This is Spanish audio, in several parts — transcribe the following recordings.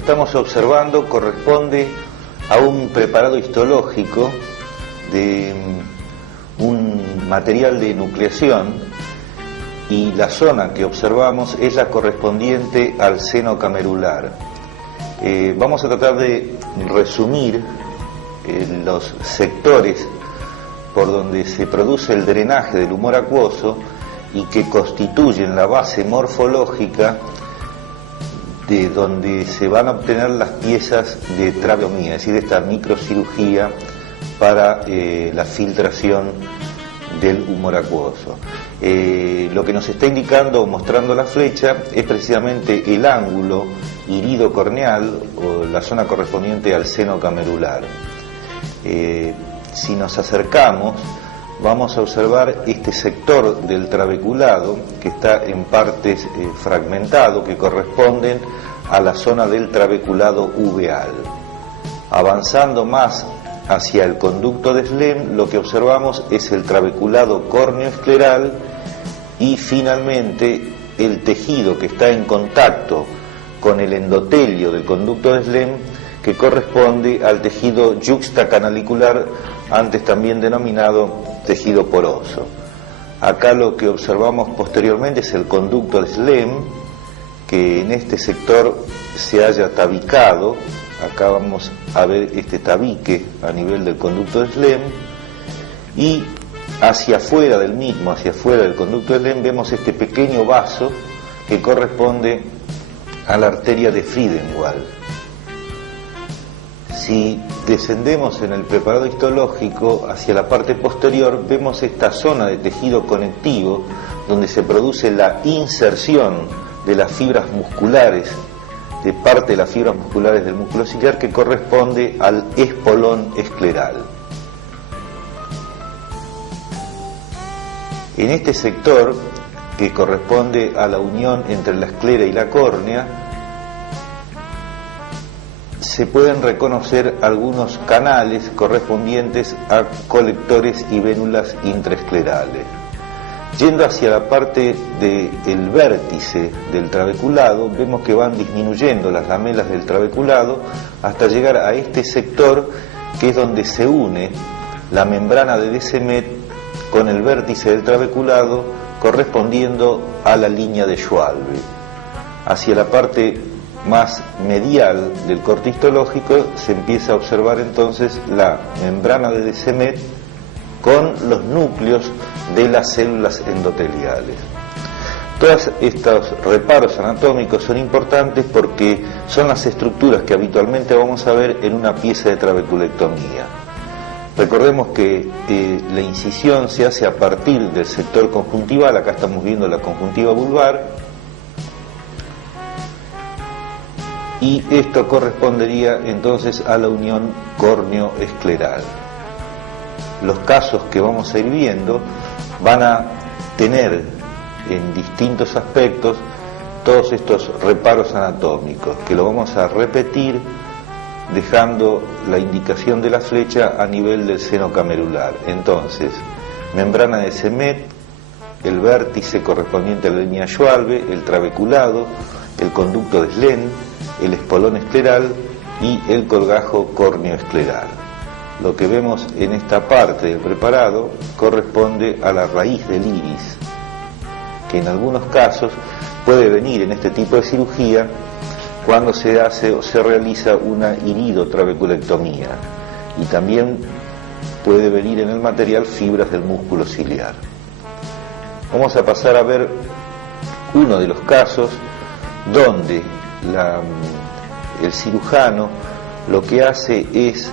estamos observando corresponde a un preparado histológico de un material de nucleación, y la zona que observamos es la correspondiente al seno camerular. Vamos a tratar de resumir los sectores por donde se produce el drenaje del humor acuoso y que constituyen la base morfológica de donde se van a obtener las piezas de trabeomía, es decir, esta microcirugía para la filtración del humor acuoso. Lo que nos está indicando o mostrando la flecha es precisamente el ángulo iridocorneal o la zona correspondiente al seno camerular. Si nos acercamos, vamos a observar este sector del trabeculado que está en partes fragmentado, que corresponden a la zona del trabeculado uveal. Avanzando más hacia el conducto de Schlemm, lo que observamos es el trabeculado córneo-escleral y finalmente el tejido que está en contacto con el endotelio del conducto de Schlemm, que corresponde al tejido yuxtacanalicular, antes también denominado tejido poroso. Acá lo que observamos posteriormente es el conducto de Schlemm, que en este sector se haya tabicado. Acá vamos a ver este tabique a nivel del conducto de Schlemm, y hacia afuera del mismo, hacia afuera del conducto de Schlemm, vemos este pequeño vaso que corresponde a la arteria de Friedenwald. Si descendemos en el preparado histológico hacia la parte posterior, vemos esta zona de tejido conectivo donde se produce la inserción de las fibras musculares, de parte de las fibras musculares del músculo ciliar, que corresponde al espolón escleral. En este sector, que corresponde a la unión entre la esclera y la córnea, se pueden reconocer algunos canales correspondientes a colectores y vénulas intraesclerales. Yendo hacia la parte del vértice del trabeculado, vemos que van disminuyendo las lamelas del trabeculado hasta llegar a este sector, que es donde se une la membrana de Descemet con el vértice del trabeculado, correspondiendo a la línea de Schwalbe. Hacia la parte más medial del corte histológico se empieza a observar entonces la membrana de Descemet con los núcleos de las células endoteliales. Todos estos reparos anatómicos son importantes porque son las estructuras que habitualmente vamos a ver en una pieza de trabeculectomía. Recordemos que la incisión se hace a partir del sector conjuntival. Acá estamos viendo la conjuntiva vulvar, y esto correspondería entonces a la unión córneo-escleral. Los casos que vamos a ir viendo van a tener en distintos aspectos todos estos reparos anatómicos, que lo vamos a repetir dejando la indicación de la flecha a nivel del seno camerular. Entonces, membrana de Descemet, el vértice correspondiente a la línea Schwalbe, el trabeculado, el conducto de Schlemm, el espolón escleral y el colgajo córneo-escleral. Lo que vemos en esta parte del preparado corresponde a la raíz del iris, que en algunos casos puede venir en este tipo de cirugía cuando se hace o se realiza una iridotrabeculectomía, y también puede venir en el material fibras del músculo ciliar. Vamos a pasar a ver uno de los casos donde el cirujano lo que hace es,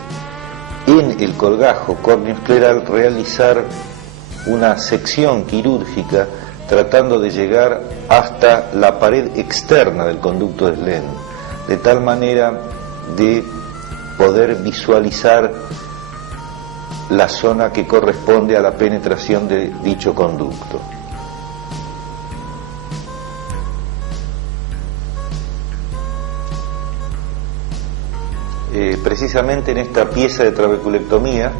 en el colgajo córneo-escleral, realizar una sección quirúrgica tratando de llegar hasta la pared externa del conducto de Schlemm, de tal manera de poder visualizar la zona que corresponde a la penetración de dicho conducto. Precisamente en esta pieza de trabeculectomía,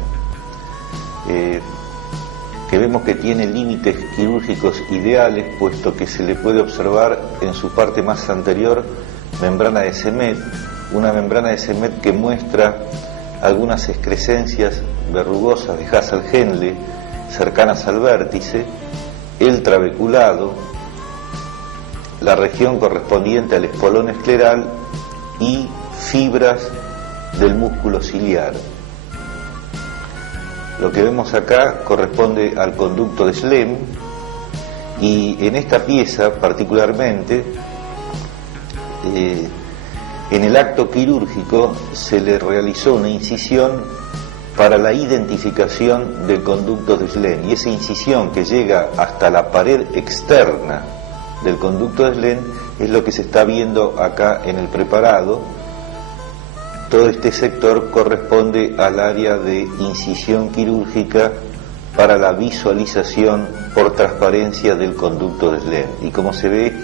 que vemos que tiene límites quirúrgicos ideales, puesto que se le puede observar en su parte más anterior membrana de Descemet, una membrana de Semet que muestra algunas excrescencias verrugosas de Hasel-Henle cercanas al vértice, el trabeculado, la región correspondiente al espolón escleral y fibras del músculo ciliar. Lo que vemos acá corresponde al conducto de Schlemm, y en esta pieza particularmente, en el acto quirúrgico se le realizó una incisión para la identificación del conducto de Schlemm, y esa incisión que llega hasta la pared externa del conducto de Schlemm es lo que se está viendo acá en el preparado. Todo este sector corresponde al área de incisión quirúrgica para la visualización por transparencia del conducto de Schlemm, y como se ve,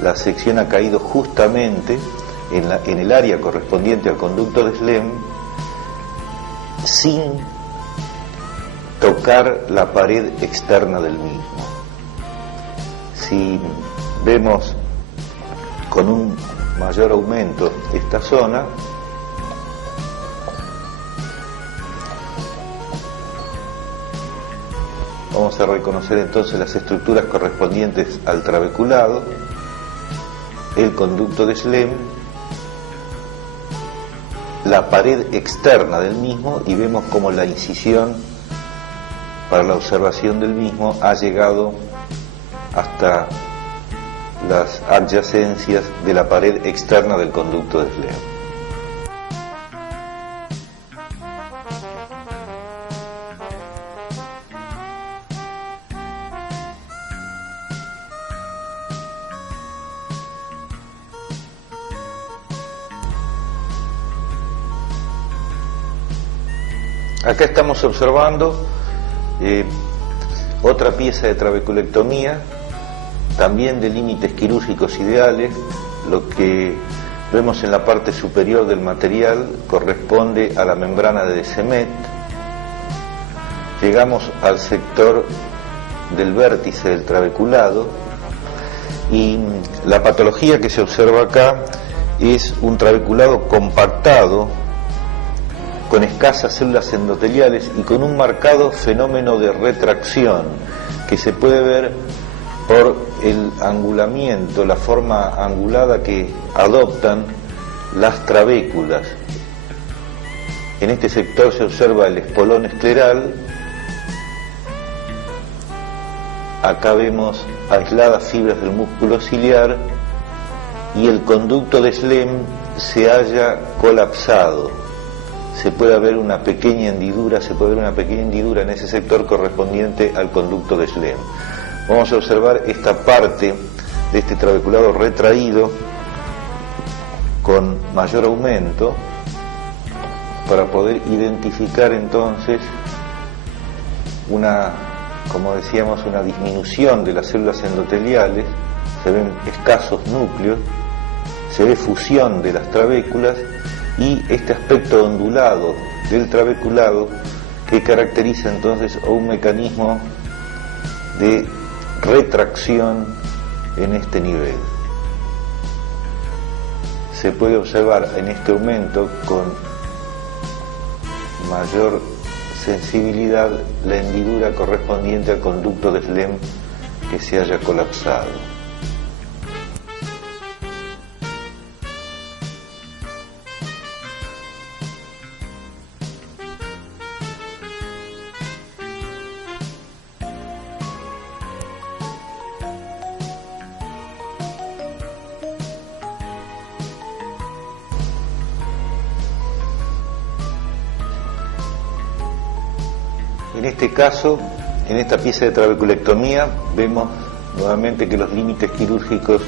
la sección ha caído justamente en el área correspondiente al conducto de Schlemm, sin tocar la pared externa del mismo. Si vemos con un mayor aumento esta zona, vamos a reconocer entonces las estructuras correspondientes al trabeculado, el conducto de Schlemm, la pared externa del mismo, y vemos como la incisión para la observación del mismo ha llegado hasta las adyacencias de la pared externa del conducto de Schlemm. Acá estamos observando otra pieza de trabeculectomía, también de límites quirúrgicos ideales. Lo que vemos en la parte superior del material corresponde a la membrana de Semet. Llegamos al sector del vértice del trabeculado, y la patología que se observa acá es un trabeculado compactado, con escasas células endoteliales y con un marcado fenómeno de retracción que se puede ver por el angulamiento, la forma angulada que adoptan las trabéculas. En este sector se observa el espolón escleral. Acá vemos aisladas fibras del músculo ciliar, y el conducto de Schlemm se halla colapsado. Se puede ver una pequeña hendidura, en ese sector correspondiente al conducto de Schlemm. Vamos a observar esta parte de este trabeculado retraído con mayor aumento para poder identificar entonces como decíamos, una disminución de las células endoteliales. Se ven escasos núcleos, se ve fusión de las trabéculas y este aspecto ondulado del trabeculado que caracteriza entonces a un mecanismo de retracción en este nivel. Se puede observar en este aumento con mayor sensibilidad la hendidura correspondiente al conducto de Schlemm que se haya colapsado. En este caso, en esta pieza de trabeculectomía, vemos nuevamente que los límites quirúrgicos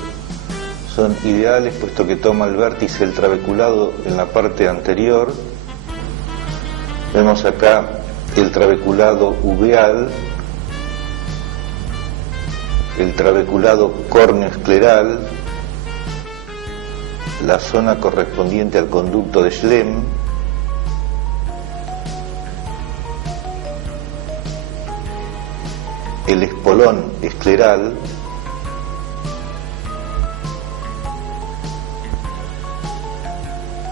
son ideales, puesto que toma el vértice del trabeculado en la parte anterior. Vemos acá el trabeculado uveal, el trabeculado córneo-escleral, la zona correspondiente al conducto de Schlemm, el espolón escleral,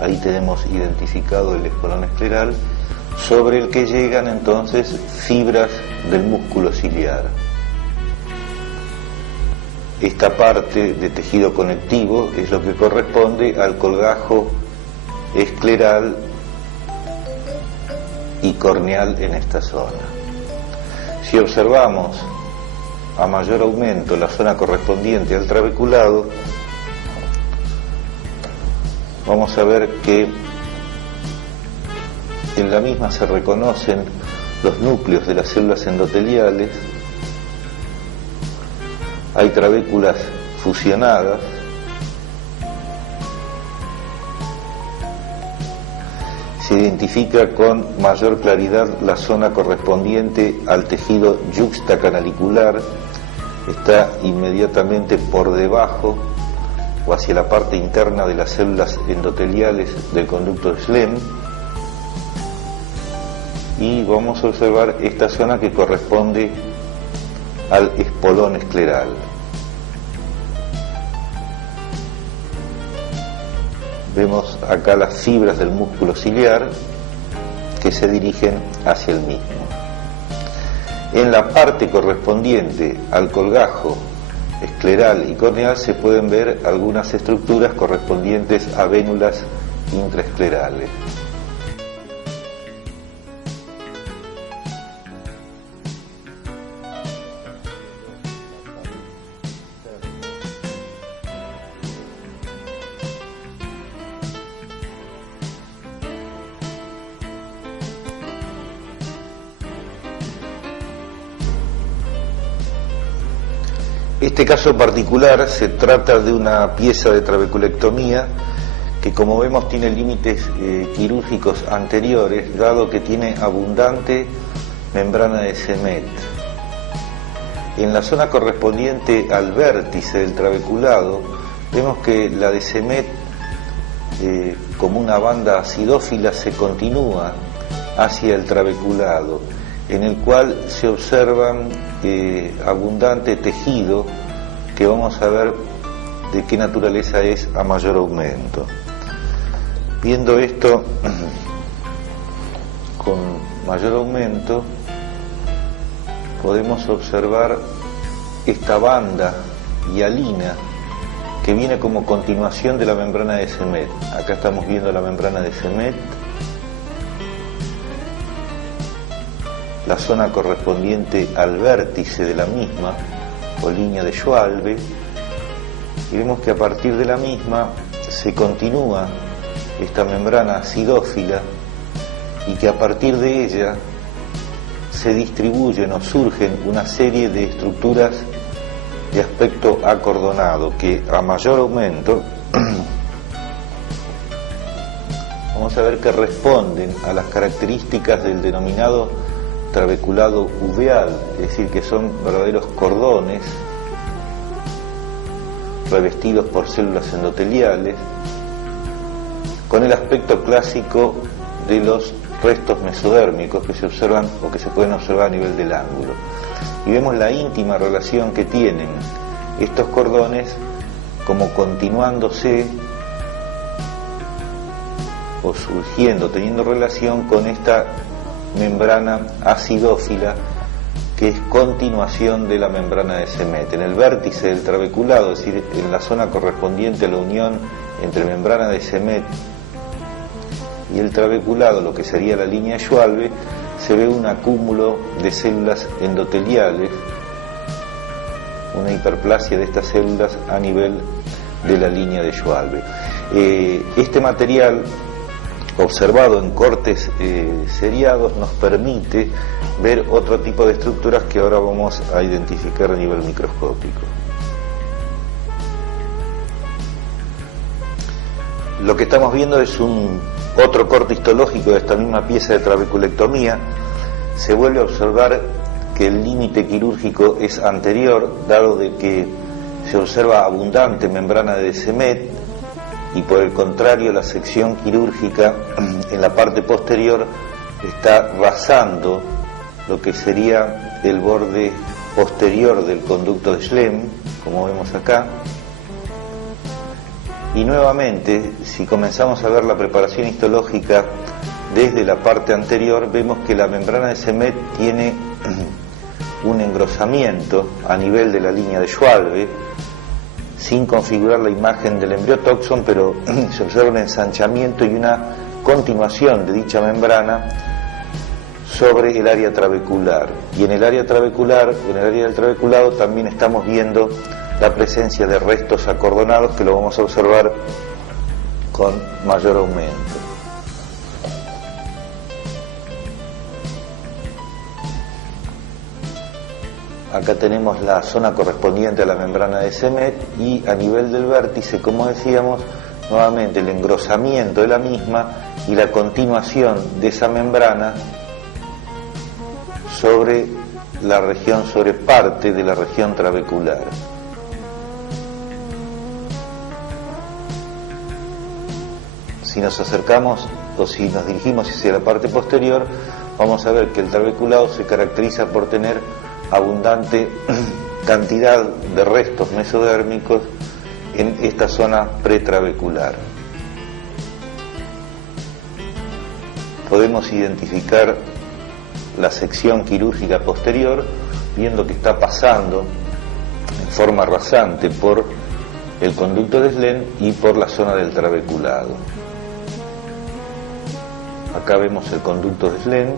ahí tenemos identificado el espolón escleral, sobre el que llegan entonces fibras del músculo ciliar. Esta parte de tejido conectivo es lo que corresponde al colgajo escleral y corneal en esta zona. Si observamos a mayor aumento la zona correspondiente al trabeculado, vamos a ver que en la misma se reconocen los núcleos de las células endoteliales, hay trabéculas fusionadas, se identifica con mayor claridad la zona correspondiente al tejido yuxtacanalicular, está inmediatamente por debajo o hacia la parte interna de las células endoteliales del conducto de Schlemm, y vamos a observar esta zona que corresponde al espolón escleral. Vemos acá las fibras del músculo ciliar que se dirigen hacia el mismo. En la parte correspondiente al colgajo escleral y corneal se pueden ver algunas estructuras correspondientes a vénulas intraesclerales. Este caso particular se trata de una pieza de trabeculectomía que, como vemos, tiene límites quirúrgicos anteriores, dado que tiene abundante membrana de Semet. En la zona correspondiente al vértice del trabeculado vemos que la de Semet, como una banda acidófila, se continúa hacia el trabeculado, en el cual se observan abundante tejido que vamos a ver de qué naturaleza es a mayor aumento. Viendo esto con mayor aumento, podemos observar esta banda hialina que viene como continuación de la membrana de Semet. Acá estamos viendo la membrana de Semet, la zona correspondiente al vértice de la misma, o línea de Schwalbe, y vemos que a partir de la misma se continúa esta membrana acidófila y que a partir de ella se distribuyen o surgen una serie de estructuras de aspecto acordonado que a mayor aumento vamos a ver que responden a las características del denominado trabeculado uveal, es decir, que son verdaderos cordones revestidos por células endoteliales, con el aspecto clásico de los restos mesodérmicos que se observan o que se pueden observar a nivel del ángulo. Y vemos la íntima relación que tienen estos cordones como continuándose o surgiendo, teniendo relación con esta membrana acidófila que es continuación de la membrana de Semet. En el vértice del trabeculado, es decir, en la zona correspondiente a la unión entre membrana de Semet y el trabeculado, lo que sería la línea de Schwalbe, se ve un acúmulo de células endoteliales, una hiperplasia de estas células a nivel de la línea de Schwalbe. Este material observado en cortes seriados nos permite ver otro tipo de estructuras que ahora vamos a identificar a nivel microscópico. Lo que estamos viendo es otro corte histológico de esta misma pieza de trabeculectomía. Se vuelve a observar que el límite quirúrgico es anterior, dado de que se observa abundante membrana de Semet, y por el contrario la sección quirúrgica en la parte posterior está rasando lo que sería el borde posterior del conducto de Schlemm, como vemos acá, Y nuevamente, si comenzamos a ver la preparación histológica desde la parte anterior, vemos que la membrana de Semet tiene un engrosamiento a nivel de la línea de Schwalbe, sin configurar la imagen del embriotóxon, pero se observa un ensanchamiento y una continuación de dicha membrana sobre el área trabecular. Y en el área trabecular, en el área del trabeculado, también estamos viendo la presencia de restos acordonados, que lo vamos a observar con mayor aumento. Acá tenemos la zona correspondiente a la membrana de Semet, y a nivel del vértice, como decíamos, nuevamente el engrosamiento de la misma y la continuación de esa membrana sobre la región, sobre parte de la región trabecular. Si nos acercamos o si nos dirigimos hacia la parte posterior, vamos a ver que el trabeculado se caracteriza por tener abundante cantidad de restos mesodérmicos en esta zona pretrabecular. Podemos identificar la sección quirúrgica posterior, viendo que está pasando en forma rasante por el conducto de Slene y por la zona del trabeculado. Acá vemos el conducto de Slene,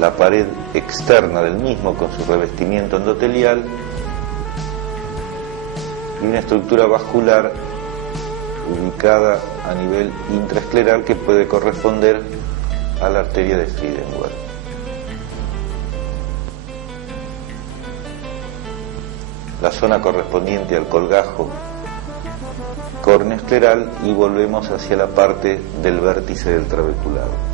la pared externa del mismo con su revestimiento endotelial y una estructura vascular ubicada a nivel intraescleral que puede corresponder a la arteria de Friedenberg. La zona correspondiente al colgajo córneo escleral, y volvemos hacia la parte del vértice del trabeculado.